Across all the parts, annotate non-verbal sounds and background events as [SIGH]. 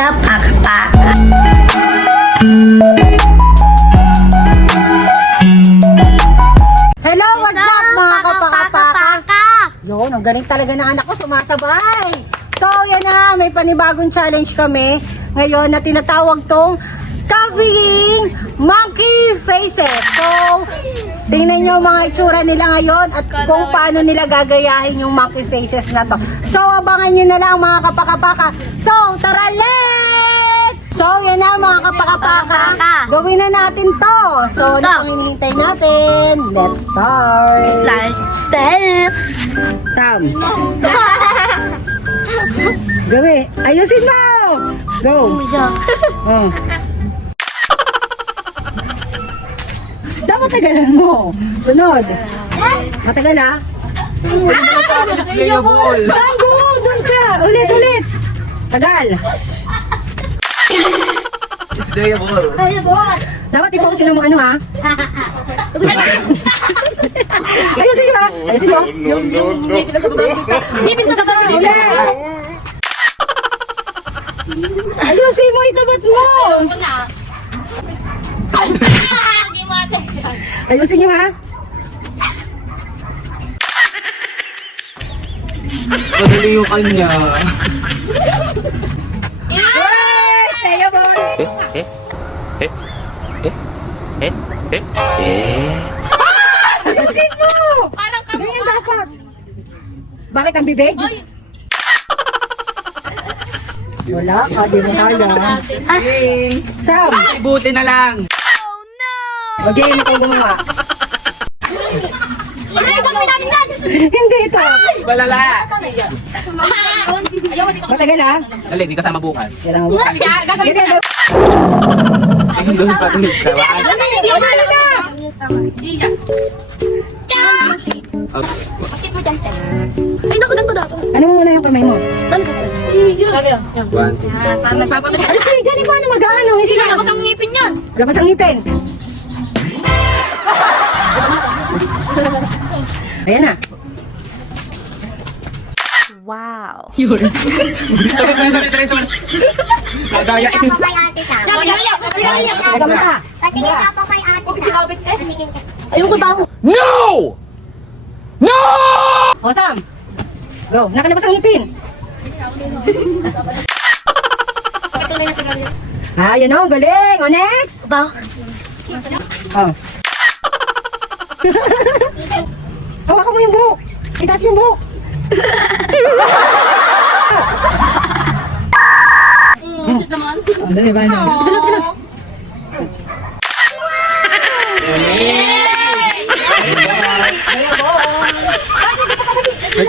sa pakpak. Hello, what's up mga kapakapaka? kapaka? Yun, ang galing talaga ng anak ko, sumasabay. So, yan na, may panibagong challenge kami. Ngayon na tinatawag tong Copying Monkey Faces. So, tingnan nyo mga itsura nila ngayon at kung paano nila gagayahin yung monkey faces na to. So, abangan nyo na lang mga kapakapaka. So, tara, let's! So, yan na mga kapakapaka. Gawin na natin to. So, ano pang hinihintay natin? Let's start. Plastic. Sam. [LAUGHS] Gawi. Ayusin mo! Go. Oh. Dapat [LAUGHS] tagalan mo. Sunod. Matagal ah. Sam, go! Doon ka! Ulit, ulit! Tagal. Dapat ikaw sila mo ano ha? Ayusin mo ha? Ayusin mo. Ngipin sa kapatid. Ulit! Ayusin mo, itabat mo! Ayusin nyo ha? Madali yung kanya. Yes! Tayo mo! Ayusin mo! Parang kamo Ganyan dapat. Bakit ang bibig? Wala ka, di mo kaya. Sam! Ibuti na lang. Mag-game ikaw gumawa. Ano dyan? Hindi ito. Balala. Matagal ha? Dali, di kasama bukas. Kailangan mo. Gagawin daw. Tingin doon pa tuloy. Tawaan. Matagal ka! Ay, naku, ganito dapat. Ano mo muna yung kamay mo? One, two, Nagpapatay. Alis kayo dyan, paano mag-ano? Sila. labas ang ngipin yan? Labas ang ngipin. [LAUGHS] Ayan na. Sabit. Nagaya. Yan, tigarilya, tigarilya. Kasama ka. Patingin ka po kay ate. Huwag sinabit eh. Patingin ka. Ayoko ba ako? O, Sam. Go. Nakalabas ang ngipin. [LAUGHS] Ah, yun o. Galing. O, next. Ba? Oh. [LAUGHS] Hawakan mo yung buhok. Itaas yung buhok. Sit naman. Dali ba? Aww.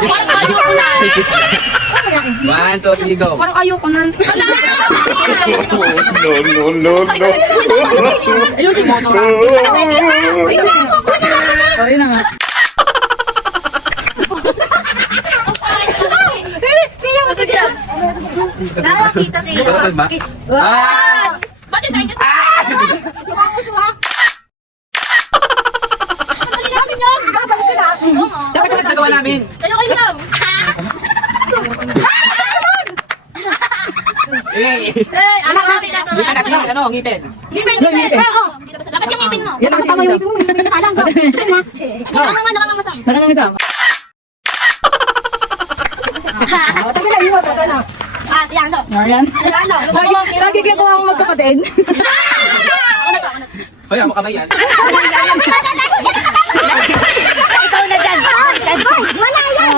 Parang ayoko na. One, two, three, go. Parang ayoko na. Wala. no, no, no, no. Ayusin mo ito. Sorry na nga. Bakit ba? Ah! Ba't yung sa inyo? Dali natin yan. Oo nga. Dapat naman nagawa namin. Kayo kayo lang. Eh, Eh, ano kami na to? Hindi ka natin yung ano, ngipin. Ngipin, ngipin. Oo. Labas yung ngipin mo. Yan ang tama yung ngipin mo. Salang ka. Ano nga, nakangangasang. Nakangangasang. Ah, [LAUGHS] tagal na, iwan, tagal na. Ah, si Ano. Ayan. Ano? Lagi, lagi kayo kuha akong magkapatid. Ako na to, ako na to. Hoy, yan. [LAUGHS] Ikaw na dyan. Wala yan.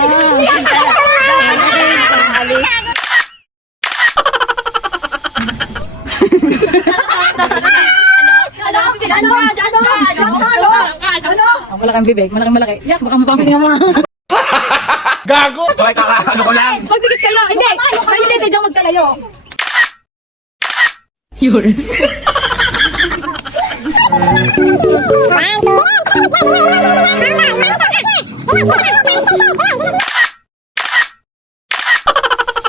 Ano? Ano? Ano? Ano? Ano? Ano? Ang malaking bibig, malaking malaki. Yak, baka mapapili nga mga. Hoy, kaka, ano ko lang. Kayo. Hindi. Hindi, hindi, hindi magkalayo.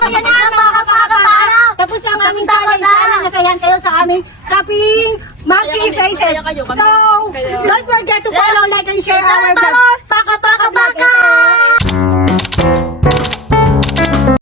Ayan na, mga kapakapara. Tapos na ang aming. Sana nasayan kayo sa aming copying monkey faces. So, don't forget to follow, like, and share our vlog.